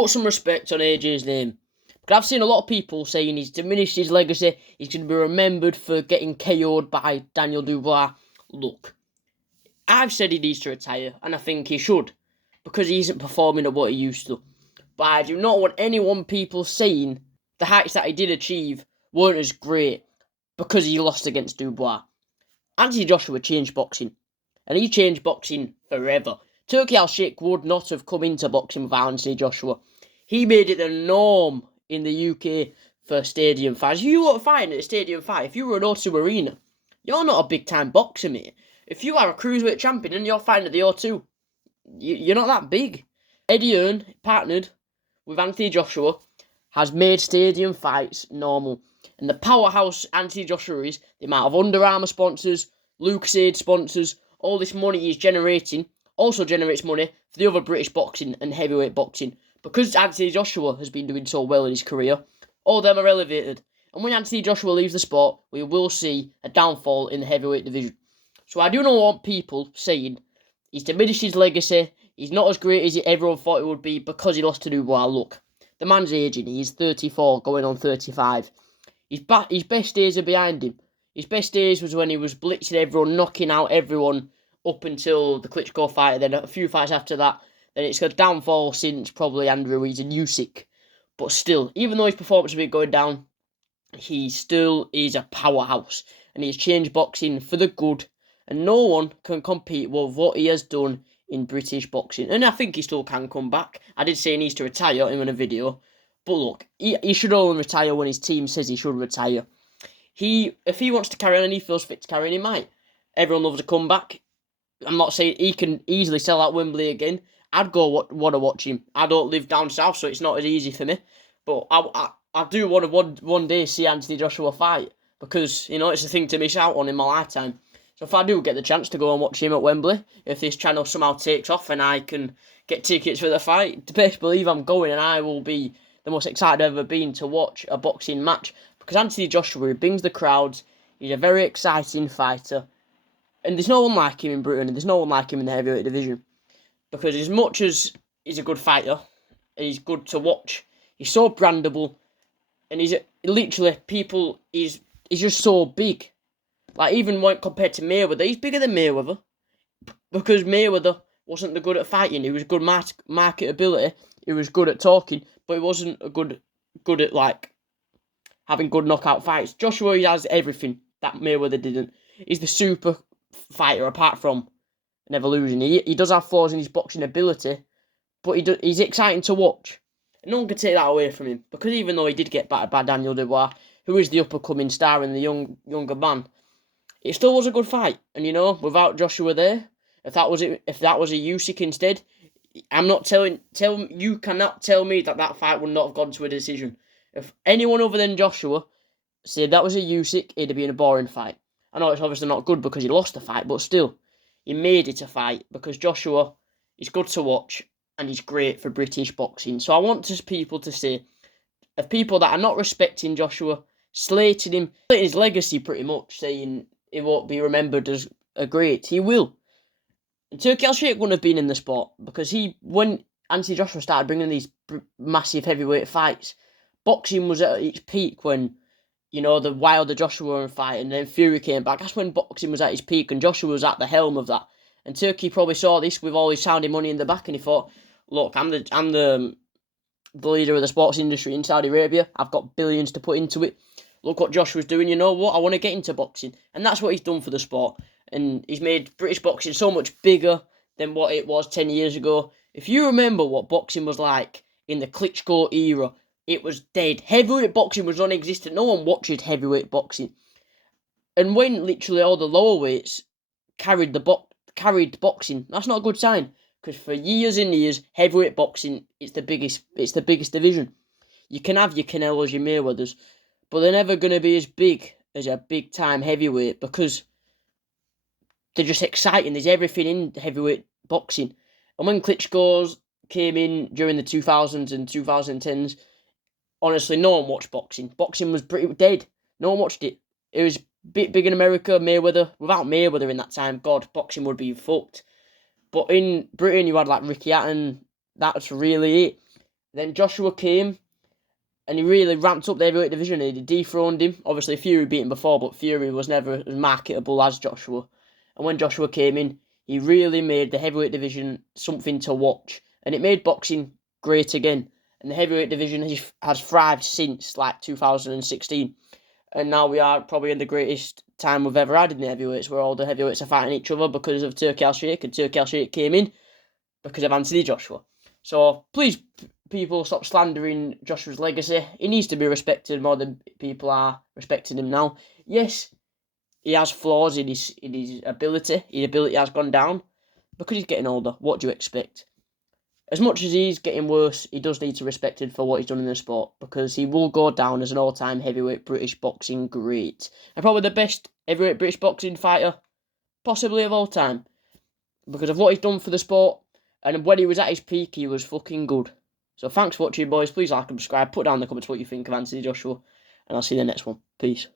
Put some respect on AJ's name. But I've seen a lot of people saying he's diminished his legacy, he's going to be remembered for getting KO'd by Daniel Dubois. Look, I've said he needs to retire, and I think he should, because he isn't performing at what he used to. But I do not want people saying the heights that he did achieve weren't as great because he lost against Dubois. Anthony Joshua changed boxing, and he changed boxing forever. Turki Al-Sheikh would not have come into boxing without Anthony Joshua. He made it the norm in the UK for stadium fights. You won't find at a stadium fight, if you were an O2 Arena, you're not a big-time boxer, mate. If you are a cruiserweight champion and you're fighting at the O2, you're not that big. Eddie Hearn, partnered with Anthony Joshua, has made stadium fights normal. And the powerhouse Anthony Joshua is, the amount of Under Armour sponsors, Lucozade sponsors, all this money he's generating, also generates money for the other British boxing and heavyweight boxing. Because Anthony Joshua has been doing so well in his career, all of them are elevated. And when Anthony Joshua leaves the sport, we will see a downfall in the heavyweight division. So I do not want people saying he's diminished his legacy, he's not as great as everyone thought he would be because he lost to Dubois. Look, the man's aging, he's 34, going on 35. His best days are behind him. His best days was when he was blitzing everyone, knocking out everyone up until the Klitschko fight, and then a few fights after that. Then it's a downfall since probably Andrew Ruiz and Usyk. But still, even though his performance has been going down, he still is a powerhouse. And he's changed boxing for the good. And no one can compete with what he has done in British boxing. And I think he still can come back. I did say he needs to retire in a video. But look, he should only retire when his team says he should retire. If he wants to carry on and he feels fit to carry on, he might. Everyone loves a comeback. I'm not saying he can easily sell out Wembley again. I'd go want to watch him. I don't live down south, so it's not as easy for me. But I do want to one day see Anthony Joshua fight, because, you know, it's a thing to miss out on in my lifetime. So if I do get the chance to go and watch him at Wembley, if this channel somehow takes off and I can get tickets for the fight, best believe I'm going, and I will be the most excited I've ever been to watch a boxing match. Because Anthony Joshua, he brings the crowds, he's a very exciting fighter. And there's no one like him in Britain, and there's no one like him in the heavyweight division. Because as much as he's a good fighter, he's good to watch, he's so brandable, and he's literally, he's just so big. Like, even when compared to Mayweather, he's bigger than Mayweather. Because Mayweather wasn't the good at fighting, he was good marketability, he was good at talking, but he wasn't good at, like, having good knockout fights. Joshua, he has everything that Mayweather didn't. He's the super fighter, apart from never losing. He does have flaws in his boxing ability, but he's exciting to watch. And no one can take that away from him, because even though he did get battered by Daniel Dubois, who is the up-and-coming star and the younger man, it still was a good fight. And, you know, without Joshua there, if that was a Usyk instead, I'm not you cannot tell me that fight would not have gone to a decision. If anyone other than Joshua said that was a Usyk, it'd have been a boring fight. I know it's obviously not good because he lost the fight, but still, he made it a fight because Joshua is good to watch and he's great for British boxing. So I want people to say, of people that are not respecting Joshua, slating him, slating his legacy pretty much, saying he won't be remembered as a great, he will. And Turki Al-Sheikh wouldn't have been in the sport because when Anthony Joshua started bringing these massive heavyweight fights, boxing was at its peak when, you know, the Wilder Joshua fight, and then Fury came back. That's when boxing was at its peak, and Joshua was at the helm of that. And Turki probably saw this with all his sounding money in the back, and he thought, look, I'm the leader of the sports industry in Saudi Arabia. I've got billions to put into it. Look what Joshua's doing. You know what? I want to get into boxing, and that's what he's done for the sport. And he's made British boxing so much bigger than what it was 10 years ago. If you remember what boxing was like in the Klitschko era, it was dead. Heavyweight boxing was non-existent. No one watched heavyweight boxing. And when literally all the lower weights carried boxing, that's not a good sign. Because for years and years, heavyweight boxing is the biggest division. You can have your Canelos, your Mayweathers, but they're never going to be as big as a big-time heavyweight because they're just exciting. There's everything in heavyweight boxing. And when Klitschko's came in during the 2000s and 2010s, honestly, no one watched boxing. Boxing was pretty dead. No one watched it. It was big in America, Mayweather. Without Mayweather in that time, God, boxing would be fucked. But in Britain, you had like Ricky Hatton. That's really it. Then Joshua came, and he really ramped up the heavyweight division. He dethroned him. Obviously, Fury beat him before, but Fury was never as marketable as Joshua. And when Joshua came in, he really made the heavyweight division something to watch. And it made boxing great again. And the heavyweight division has thrived since, like, 2016. And now we are probably in the greatest time we've ever had in the heavyweights, where all the heavyweights are fighting each other because of Turki Al-Sheikh. And Turki Al-Sheikh came in because of Anthony Joshua. So, please, people, stop slandering Joshua's legacy. He needs to be respected more than people are respecting him now. Yes, he has flaws in his ability. His ability has gone down because he's getting older. What do you expect? As much as he's getting worse, he does need to be respected for what he's done in the sport, because he will go down as an all-time heavyweight British boxing great. And probably the best heavyweight British boxing fighter, possibly of all time, because of what he's done for the sport. And when he was at his peak, he was fucking good. So thanks for watching, boys. Please like and subscribe. Put down in the comments what you think of Anthony Joshua. And I'll see you in the next one. Peace.